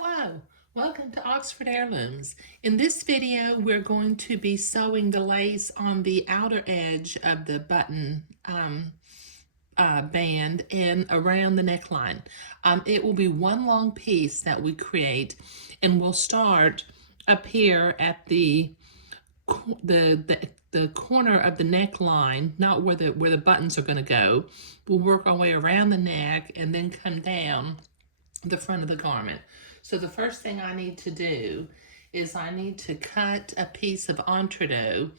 Hello, welcome to Oxford Heirlooms. In this video, we're going to be sewing the lace on the outer edge of the button band and around the neckline. It will be one long piece that we create, and we'll start up here at the corner of the neckline, not where the buttons are going to go. We'll work our way around the neck and then come down the front of the garment. So the first thing I need to do is I need to cut a piece of entretot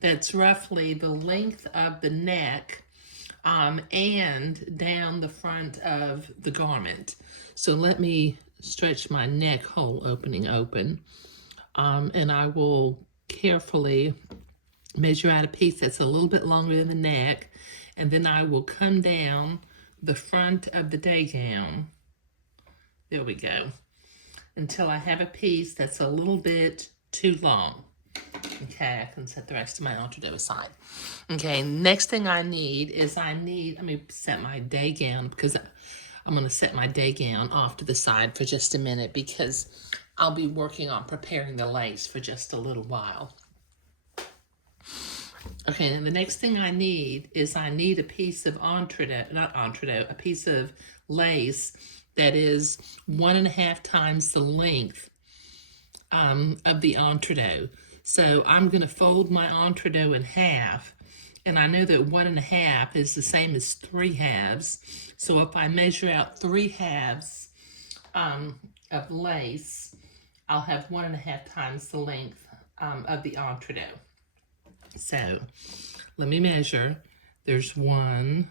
that's roughly the length of the neck and down the front of the garment. So let me stretch my neck hole opening open, and I will carefully measure out a piece that's a little bit longer than the neck, and then I will come down the front of the day gown. There we go. Until I have a piece that's a little bit too long. Okay, I can set the rest of my entretot aside. Okay, next thing I need is let me set my day gown, because I'm going to set my day gown off to the side for just a minute because I'll be working on preparing the lace for just a little while. Okay, and the next thing I need is a piece of a piece of lace that is 1.5 times the length of the entretot. So I'm going to fold my entretot in half, and I know that 1.5 is the same as 3/2. So if I measure out 3/2 of lace, I'll have 1.5 times the length of the entretot. So let me measure. There's 1,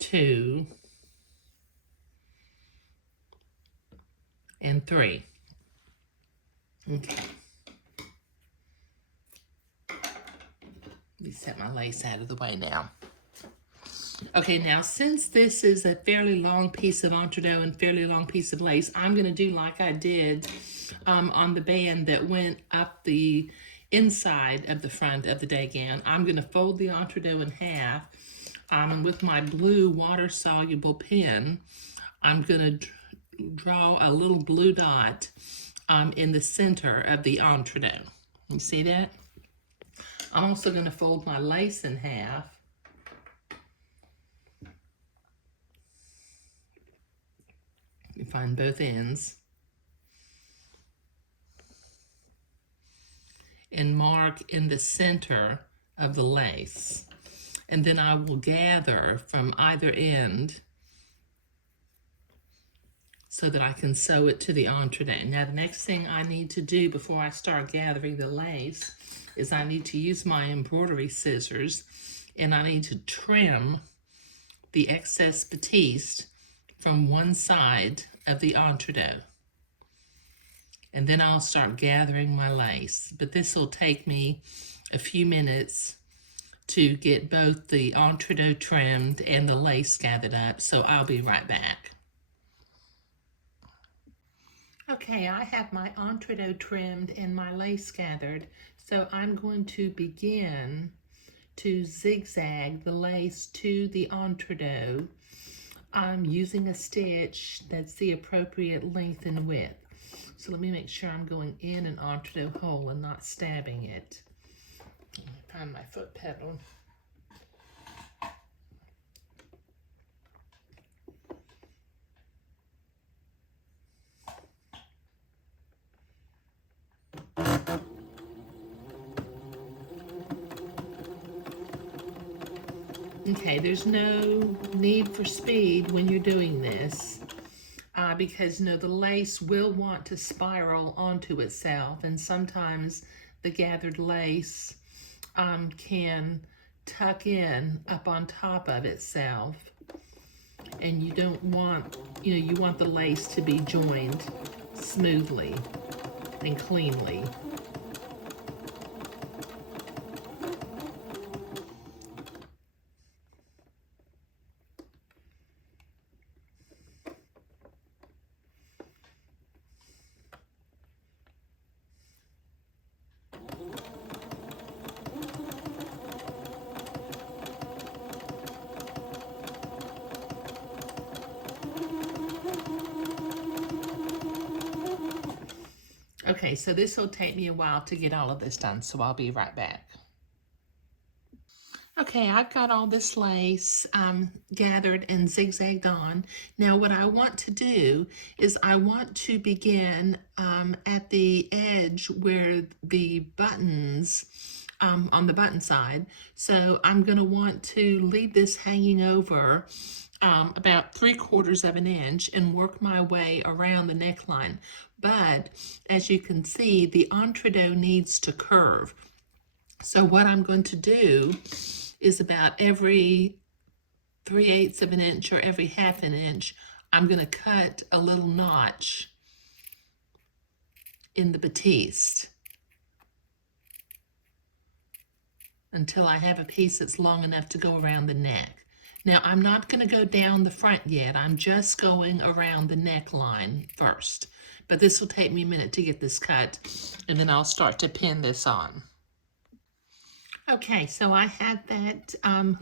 2, and 3. Okay. Let me set my lace out of the way now. Okay, now since this is a fairly long piece of entretot and fairly long piece of lace, I'm going to do like I did on the band that went up the inside of the front of the day gown. I'm going to fold the entretot in half. With my blue water-soluble pen, I'm going to draw a little blue dot in the center of the entretot. You see that? I'm also going to fold my lace in half. You find both ends. And mark in the center of the lace. And then I will gather from either end so that I can sew it to the entretot. Now the next thing I need to do before I start gathering the lace is I need to use my embroidery scissors, and I need to trim the excess batiste from one side of the entretot. And then I'll start gathering my lace. But this will take me a few minutes to get both the entretot trimmed and the lace gathered up, so I'll be right back. Okay, I have my entretot trimmed and my lace gathered, so I'm going to begin to zigzag the lace to the entretot using a stitch that's the appropriate length and width. So let me make sure I'm going in an entretot hole and not stabbing it. Let me find my foot pedal. Okay, there's no need for speed when you're doing this because the lace will want to spiral onto itself, and sometimes the gathered lace can tuck in up on top of itself, and you don't want, you want the lace to be joined smoothly and cleanly. Okay, so this will take me a while to get all of this done, so I'll be right back. Okay, I've got all this lace gathered and zigzagged on. Now what I want to do is I want to begin at the edge where the buttons, on the button side. So I'm going to want to leave this hanging over about 3/4 of an inch and work my way around the neckline. But as you can see, the entree needs to curve. So what I'm going to do is about every 3/8 of an inch or every 1/2 an inch, I'm going to cut a little notch in the batiste until I have a piece that's long enough to go around the neck. Now I'm not going to go down the front yet, I'm just going around the neckline first. But this will take me a minute to get this cut, and then I'll start to pin this on. Okay, so I have that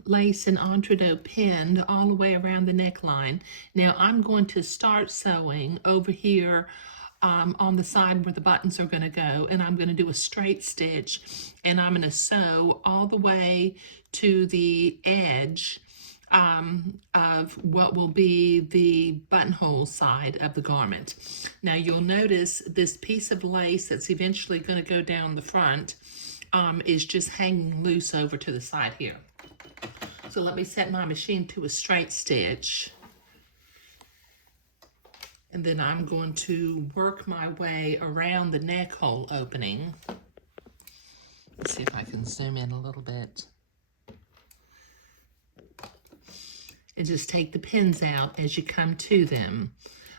lace and entree pinned all the way around the neckline. Now I'm going to start sewing over here on the side where the buttons are going to go, and I'm going to do a straight stitch, and I'm going to sew all the way to the edge of what will be the buttonhole side of the garment. Now you'll notice this piece of lace that's eventually going to go down the front is just hanging loose over to the side here. So let me set my machine to a straight stitch, and then I'm going to work my way around the neck hole opening. Let's see if I can zoom in a little bit. And just take the pins out as you come to them.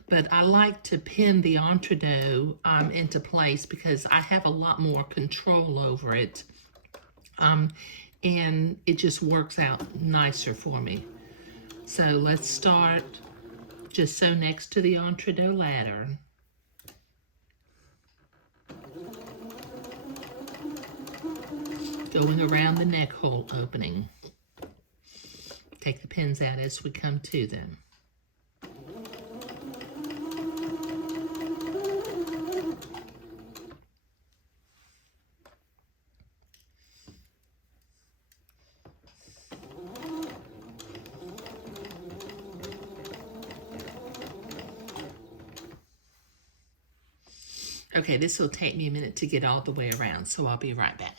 But I like to pin the entree into place because I have a lot more control over it. And it just works out nicer for me. So let's start just sew next to the entree ladder. Going around the neck hole opening. Take the pins out as we come to them. Okay, this will take me a minute to get all the way around, so I'll be right back.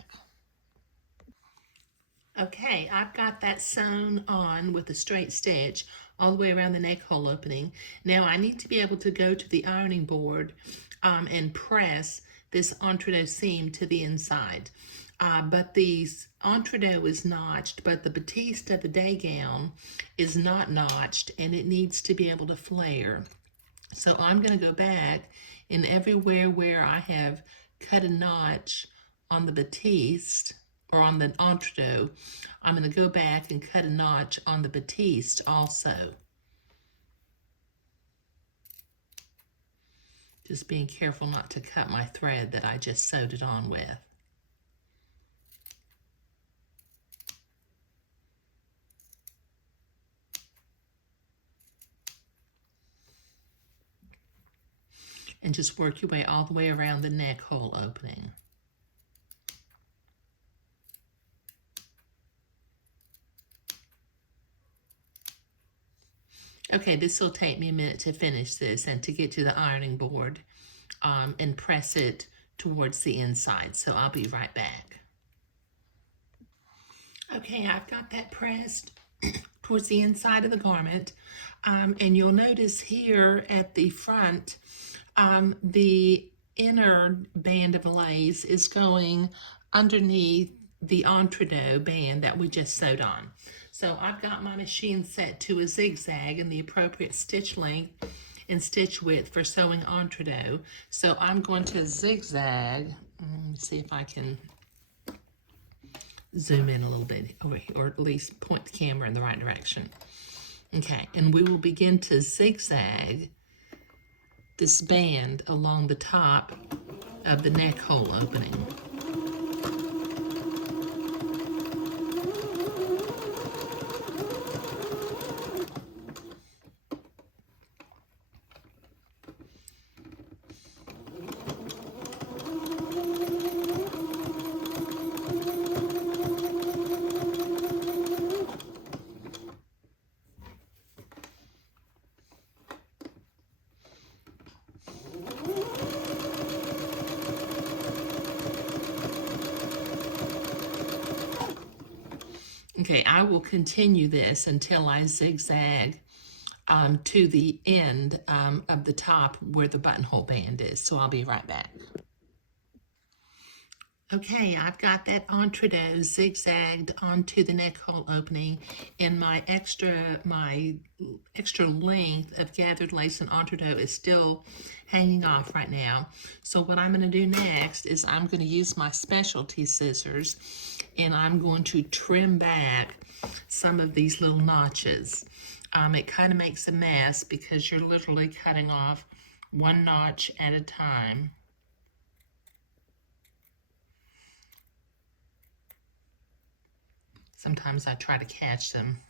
Okay, I've got that sewn on with a straight stitch all the way around the neck hole opening. Now I need to be able to go to the ironing board and press this entree seam to the inside. But the entree is notched, but the batiste of the day gown is not notched, and it needs to be able to flare. So I'm going to go back, and everywhere where I have cut a notch on the batiste, or on the entree, I'm going to go back and cut a notch on the batiste also. Just being careful not to cut my thread that I just sewed it on with. And just work your way all the way around the neck hole opening. Okay, this will take me a minute to finish this and to get to the ironing board and press it towards the inside. So I'll be right back. Okay, I've got that pressed towards the inside of the garment. And you'll notice here at the front, the inner band of lace is going underneath the entree band that we just sewed on. So I've got my machine set to a zigzag and the appropriate stitch length and stitch width for sewing entree. So I'm going to zigzag. Let me see if I can zoom in a little bit over here, or at least point the camera in the right direction. Okay, and we will begin to zigzag this band along the top of the neck hole opening. Okay, I will continue this until I zigzag to the end of the top where the buttonhole band is. So I'll be right back. Okay, I've got that entredot zigzagged onto the neck hole opening, and my extra length of gathered lace and entredot is still hanging off right now. So what I'm going to do next is I'm going to use my specialty scissors, and I'm going to trim back some of these little notches. It kind of makes a mess because you're literally cutting off one notch at a time. Sometimes I try to catch them.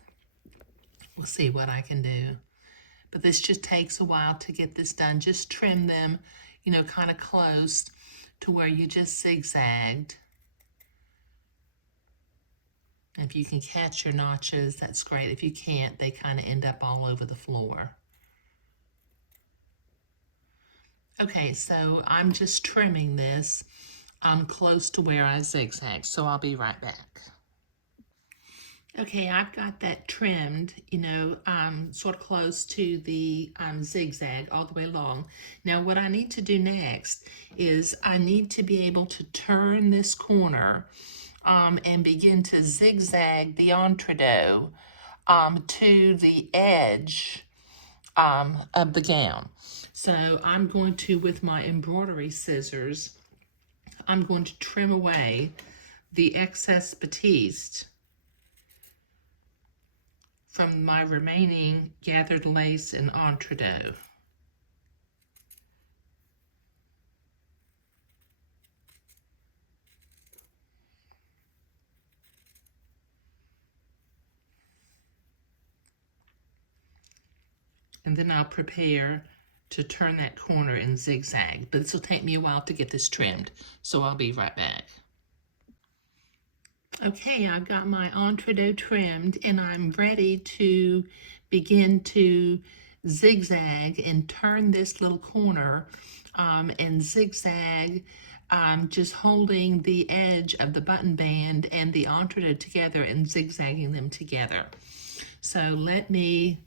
We'll see what I can do. But this just takes a while to get this done. Just trim them, you know, kind of close to where you just zigzagged. If you can catch your notches, that's great. If you can't, they kind of end up all over the floor. Okay, so I'm just trimming this close to where I zigzagged, so I'll be right back. Okay, I've got that trimmed, you know, sort of close to the zigzag all the way along. Now what I need to do next is I need to be able to turn this corner and begin to zigzag the entredot to the edge of the gown. So I'm going to, with my embroidery scissors, I'm going to trim away the excess batiste from my remaining gathered lace and entredot. And then I'll prepare to turn that corner and zigzag. But this will take me a while to get this trimmed, so I'll be right back. Okay, I've got my entredot trimmed, and I'm ready to begin to zigzag and turn this little corner and zigzag, just holding the edge of the button band and the entredot together and zigzagging them together. So let me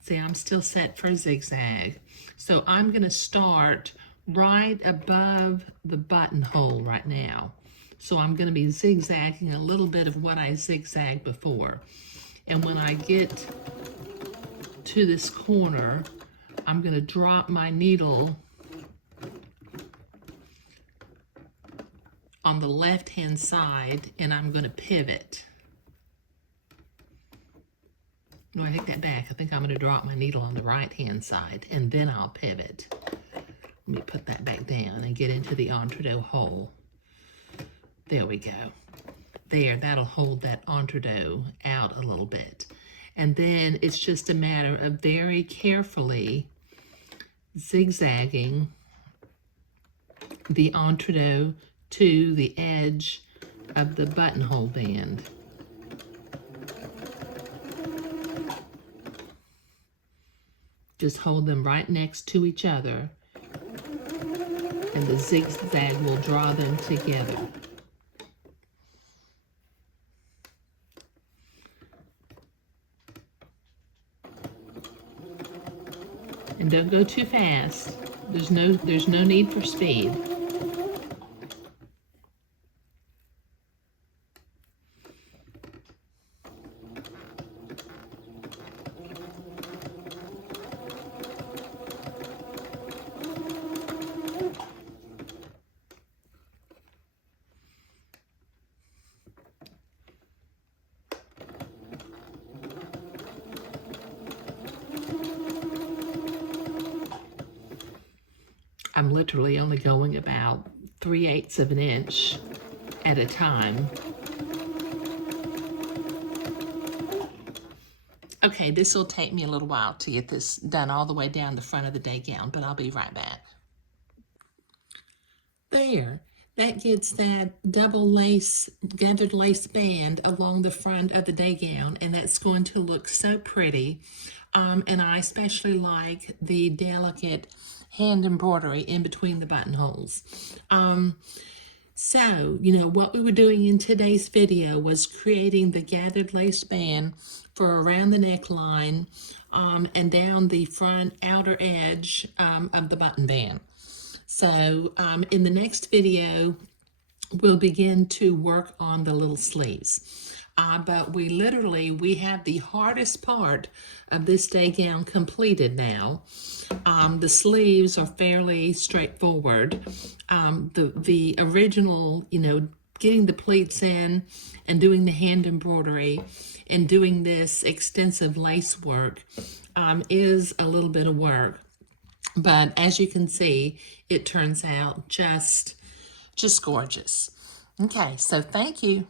see, I'm still set for zigzag. So I'm going to start right above the buttonhole right now. So I'm going to be zigzagging a little bit of what I zigzagged before. And when I get to this corner, I'm going to drop my needle on the left-hand side, and I'm going to pivot. No, I take that back. I think I'm going to drop my needle on the right-hand side, and then I'll pivot. Let me put that back down and get into the entredot hole. There we go. There, that'll hold that entredot out a little bit. And then it's just a matter of very carefully zigzagging the entredot to the edge of the buttonhole band. Just hold them right next to each other, and the zigzag will draw them together. And don't go too fast. There's no need for speed. I'm literally only going about 3/8 of an inch at a time. Okay, this will take me a little while to get this done all the way down the front of the day gown, but I'll be right back. There, that gets that double lace, gathered lace band along the front of the day gown, and that's going to look so pretty. And I especially like the delicate hand embroidery in between the buttonholes. So, you know, what we were doing in today's video was creating the gathered lace band for around the neckline and down the front outer edge of the button band. So in the next video, we'll begin to work on the little sleeves. But we have the hardest part of this day gown completed now. The sleeves are fairly straightforward. The original, you know, getting the pleats in and doing the hand embroidery and doing this extensive lace work is a little bit of work. But as you can see, it turns out just gorgeous. Okay, so thank you.